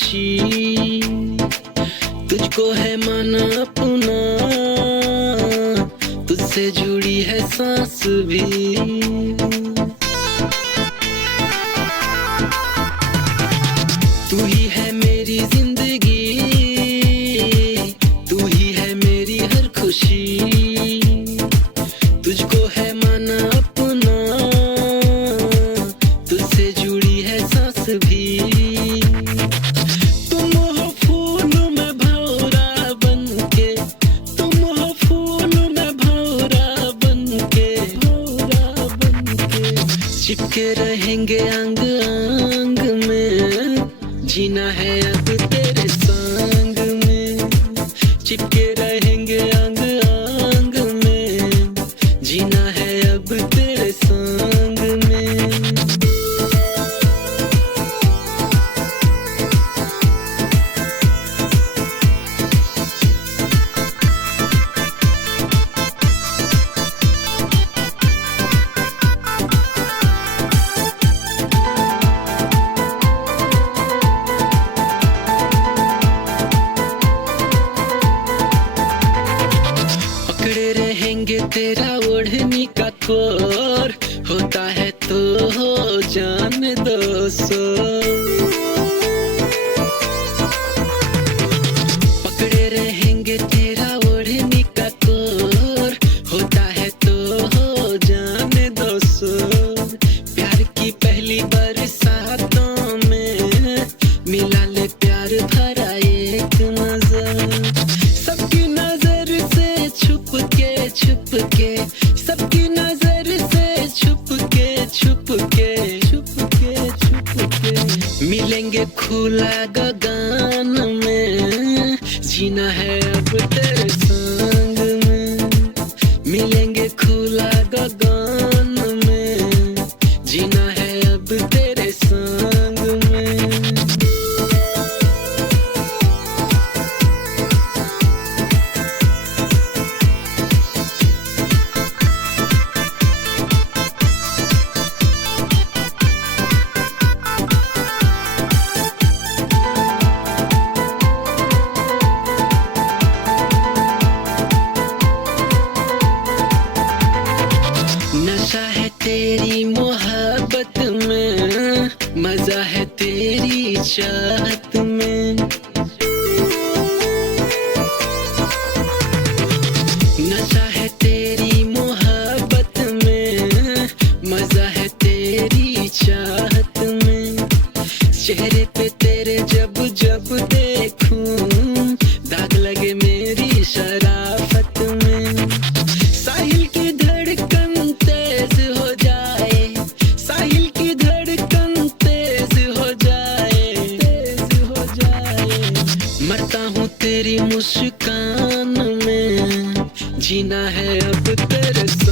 खुशी, तुझको है माना अपना, तुझसे जुड़ी है सांस भी। तू ही है मेरी जिंदगी, तू ही है मेरी हर खुशी, तुझको है माना अपना, तुझसे जुड़ी है सांस भी। तुम हो फूल में भौरा बनके, तुम हो फूल में भौरा बनके, भौरा बनके चिपके रहेंगे अंग अंग में, जीना है अब तेरे संग में। चिपके रहेंगे अंग अंग में, जीना है अब तेरे संग में। पकड़े रहेंगे तेरा ओढ़नी का कोर, होता है तो हो जान दो सो। पकड़े रहेंगे तेरा ओढ़नी का कोर, होता है तो हो जान दो सो। प्यार की पहली बरसातों में मिला ले प्यार भरा एक नजर, सबकी नजर से छुप के, छुप के, सबकी नजर से छुप के, छुप के, छुप के, छुप के मिलेंगे खुला गगन में, जीना है अब तेरे संग में। मिलेंगे खुला गगन में, जीना है अब तेरे संग में। नशा है तेरी मोहब्बत में, मजा है तेरी चाहत में। नशा है तेरी मोहब्बत में, मजा है तेरी चाहत में। चेहरे पे तेरे जब जब देखूं, दाग लगे मेरी शराफत में। साहिल की धड़कन तेज हो जाए, साहिल की धड़कन तेज हो जाए, तेज हो जाए। मरता हूँ तेरी मुस्कान में, जीना है अब तेरे साथ।